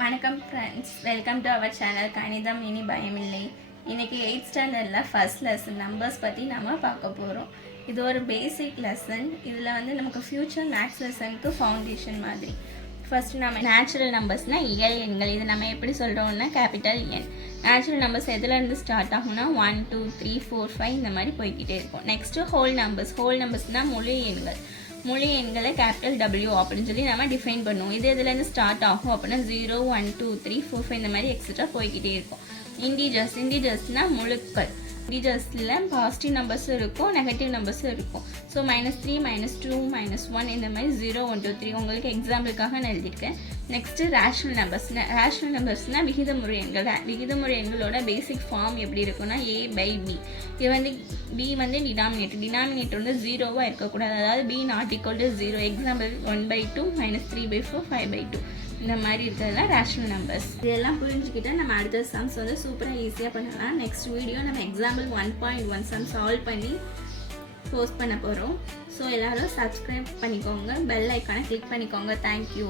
வணக்கம் friends welcome to our channel கணிதம் இனி பயமில்லை இன்னைக்கு எயிட் ஸ்டாண்டர்டில் ஃபர்ஸ்ட் லெசன் நம்பர்ஸ் பற்றி நம்ம பார்க்க போகிறோம் இது ஒரு பேசிக் லெசன் இதில் வந்து நமக்கு ஃப்யூச்சர் மேக்ஸ் லெசனுக்கு ஃபவுண்டேஷன் மாதிரி. ஃபஸ்ட்டு நம்ம நேச்சுரல் நம்பர்ஸ்னால் இயல் எண்கள். இது நம்ம எப்படி சொல்கிறோம்னா கேபிட்டல் எண் நேச்சுரல் நம்பர்ஸ் எதுலேருந்து ஸ்டார்ட் ஆகும்னா one two three four five இந்த மாதிரி போய்க்கிட்டே இருக்கும். நெக்ஸ்ட்டு ஹோல் நம்பர்ஸ் ஹோல் நம்பர்ஸ்னால் முழு எண்கள். மொழி எண்களை கேபிட்டல் டபிள்யூ அப்படின்னு சொல்லி நம்ம டிஃபைன் பண்ணுவோம். இது இதுலேருந்து ஸ்டார்ட் ஆகும் அப்படின்னா zero one two three four five இந்த மாதிரி எக்ஸட்ரா போய்கிட்டே இருக்கும். இண்டிஜர்ஸ் இண்டிஜர்ஸ்னால் முழுக்கள். இண்டிஜர்ஸில் பாசிட்டிவ் நம்பர்ஸும் இருக்கும் நெகட்டிவ் நம்பர்ஸும் இருக்கும். So minus three minus two minus one இந்த மாதிரி ஜீரோ ஒன் டூ த்ரீ உங்களுக்கு எக்ஸாம்பிளுக்காக நான் எழுதியிருக்கேன். நெக்ஸ்ட்டு ரேஷனல் நம்பர்ஸ் ரேஷனல் நம்பர்ஸ்னால் விகிதமுறை எண்கள் விகிதமுறை எண்களோட பேசிக் ஃபார்ம் எப்படி இருக்கும்னா ஏ பை பி இது வந்து பி வந்து டினாமினேட்டர் டினாமினேட்டர் வந்து ஜீரோவாக இருக்கக்கூடாது. அதாவது p not equal to zero example one by two minus three by four five by two இந்த மாதிரி இருக்கிறதுலாம் ரேஷ்னல் நம்பர்ஸ் இதெல்லாம் புரிஞ்சுக்கிட்டு நம்ம அடுத்த சம்ஸ் வந்து சூப்பராக ஈஸியாக பண்ணலாம். நெக்ஸ்ட் வீடியோ நம்ம example one point one sum solve பண்ணி போஸ்ட் பண்ண போகிறோம் ஸோ எல்லோரும் சப்ஸ்கிரைப் பண்ணிக்கோங்க. பெல் ஐக்கானை கிளிக் பண்ணிக்கோங்க. தேங்க்யூ